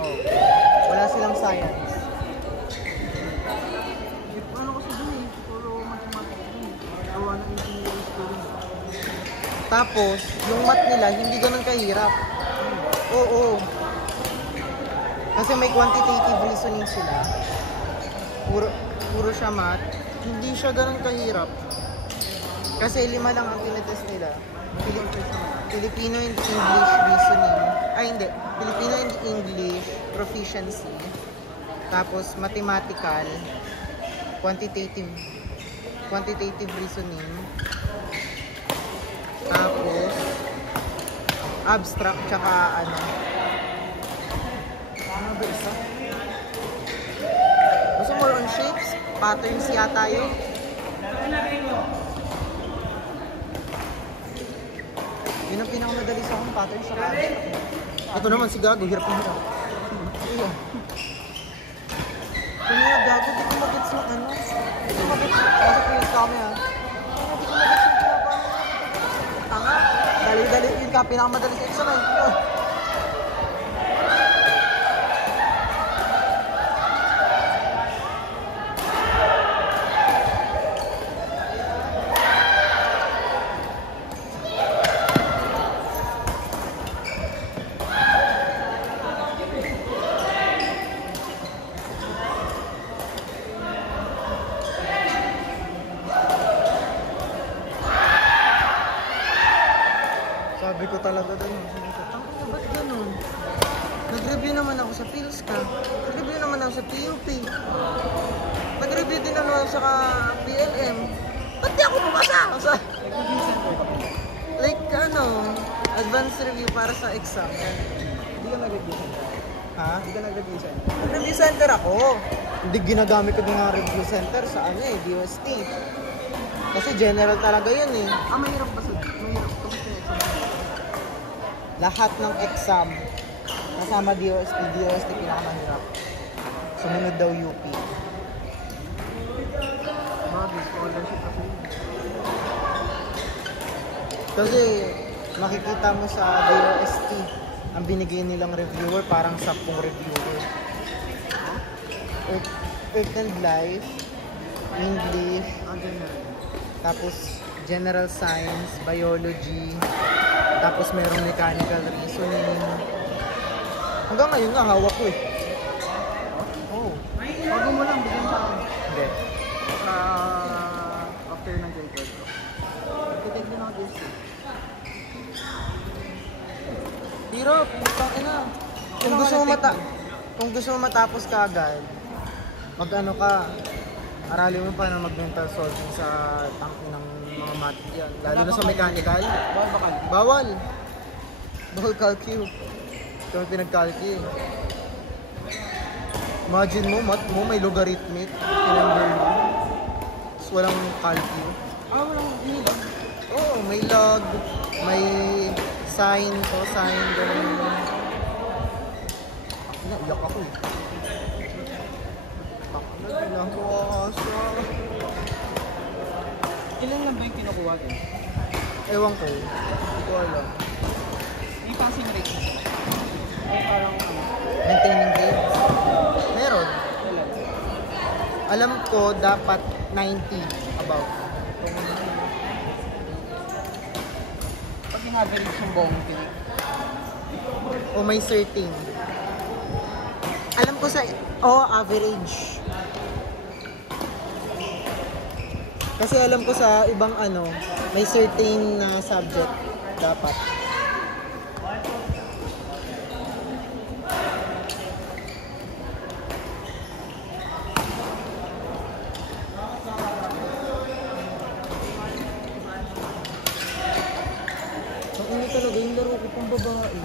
Oh. Wala silang science. Ano kasi dun eh, puro mathematics dun eh. Gawa ng engineering student. Tapos, yung math nila, hindi ganun kahirap. Oo. Kasi may quantitative reasoning sila. Puro siya math. Hindi siya ganun kahirap. Kasi 5 lang ang tinetest nila. Filipino and English reasoning. Ay, hindi. Filipino and English proficiency. Tapos, mathematical. Quantitative reasoning. Tapos, abstract, tsaka ano ba isa? Basta more on shapes, patterns yata yun. Yun ang pinakamadali sa akong patterns sa abstract. Ito naman si Gago, hirap na hirap. Iya. Kung nga Gago, di ko magets ng ano. Di ko magets. Masok ko yung kami ha. Di ko magets yung pinapano. Tanga. Dali-dali yun ka, pinakamadali sa exam eh. Sabi ko talaga doon, tangina ba't ganun? Nag-review naman ako sa PhilSca. Nag-review naman ako sa PUP. Nag-review din naman ako sa PLM. Ba't di ako pumasa? Like ano, advanced review para sa exam. Hindi ka nag-review center? Ha? Hindi ka nag-review center? Nag-review center ako. Hindi ginagamit ko din ang review center sa ano eh, DOST. Kasi general talaga yun eh. Mahirap ba sa... Mahirap ka ba sa exam? Lahat ng exam kasama DOST pinakamahirap. Sumunod daw UP. Bagay, scholarship kasi. Kasi makikita mo sa DOST, ang binigay nilang reviewer parang 10 reviewer. Earth and Life, English, tapos General Science, Biology, tapos merong Mechanical Reasoning. Hanggang ngayon nga, hawak ko eh. Oh. Bago mo lang, bigyan sa akin. Hindi. After ng grade 12 ko. Nagtitake din ako this. Hirap, tangina. Kung gusto mo matapos ka agad, mag-ano ka, aralin mo pa na mag-mental solving sa tangin ng mga math yan. Lalo na sa mechanical. Bawal. Bawal calcu. Ito may pinag-calcu. Imagine mo, math mo, may logarithmic, number, tapos walang calcu. Walang log. Oo, may log, may sine, gano'n. Naiyak ako eh. Ilan lang ba yung kinukuha din? Ewan ko. Hindi ko alam. May passing rate. Ay parang Maintaining grades? Meron. ilan? Alam ko dapat 90 about. Pag yung average yung buong kinik. O may certain. Alam ko sa average. Kasi alam ko sa ibang ano, may certain na subject dapat. Ang talaga yung laro ko pang babae.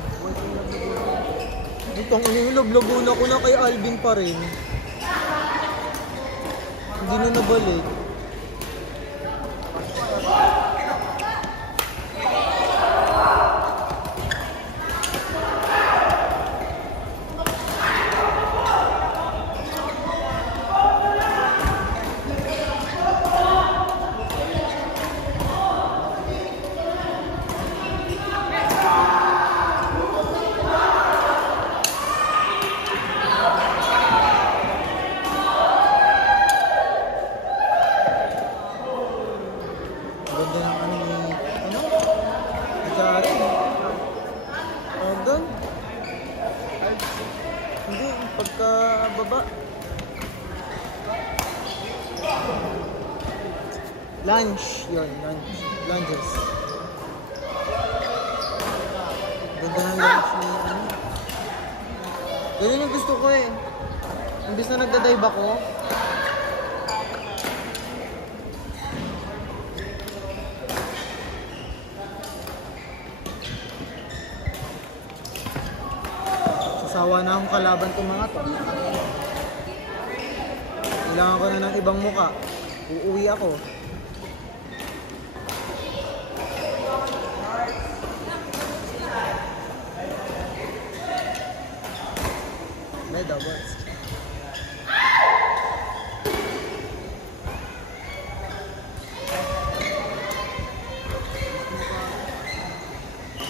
Itong inilog-logo na ko na kay Alvin pa rin. Hindi na nabalik. pagka baba. Lunch, yun, lunch. Lunges. Ganda ng lunch ni ano. Ganun yung gusto ko eh. Imbis na nagdadive ako. Sasawa na akong kalaban itong mga to. Kailangan ko na ng ibang muka. Uuwi ako. May doubles.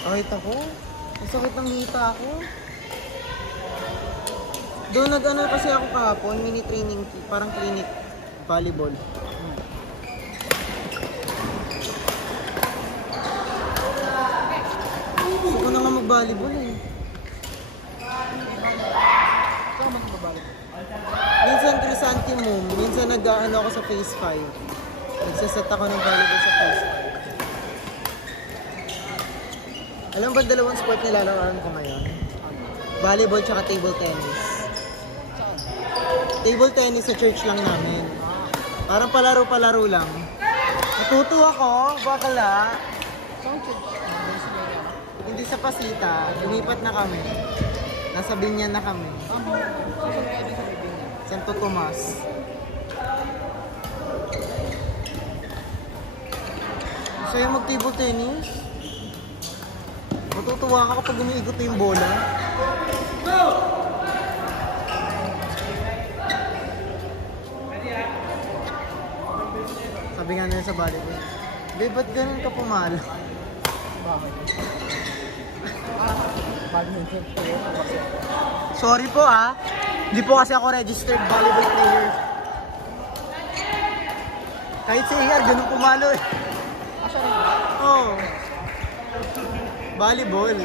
Kahit ako, ang sakit ng hita ako. Doon nag-ano kasi ako kahapon, mini training, parang clinic, volleyball. Gusto ko na nga mag-volleyball eh. Saan mo magbabalik? Minsan Crisante Moon, minsan nag-ano ako sa Phase 5. Nagsaset ako ng volleyball sa Phase 5. Alam ba dalawang sport na lalaroan ko ngayon? Volleyball tsaka table tennis. Table tennis sa church lang namin. Parang palaro-palaro lang. Natuto ako, bakala. Saan church? Hindi sa Pasita, lumipat na kami. Nasa Binyan na kami. Santo Tomas. Gusto yung mag-table tennis? Matutuwa ka kapag umiikot yung bola. Sabi nga nila sa volleyball, babe, ba't ganun ka pumalo? Bakit? Badminton player kasi. Sorry po ah, hindi po kasi ako registered volleyball player. Kahit si AR, ganun pumalo eh. Asa rin ba? Oo. Volleyball.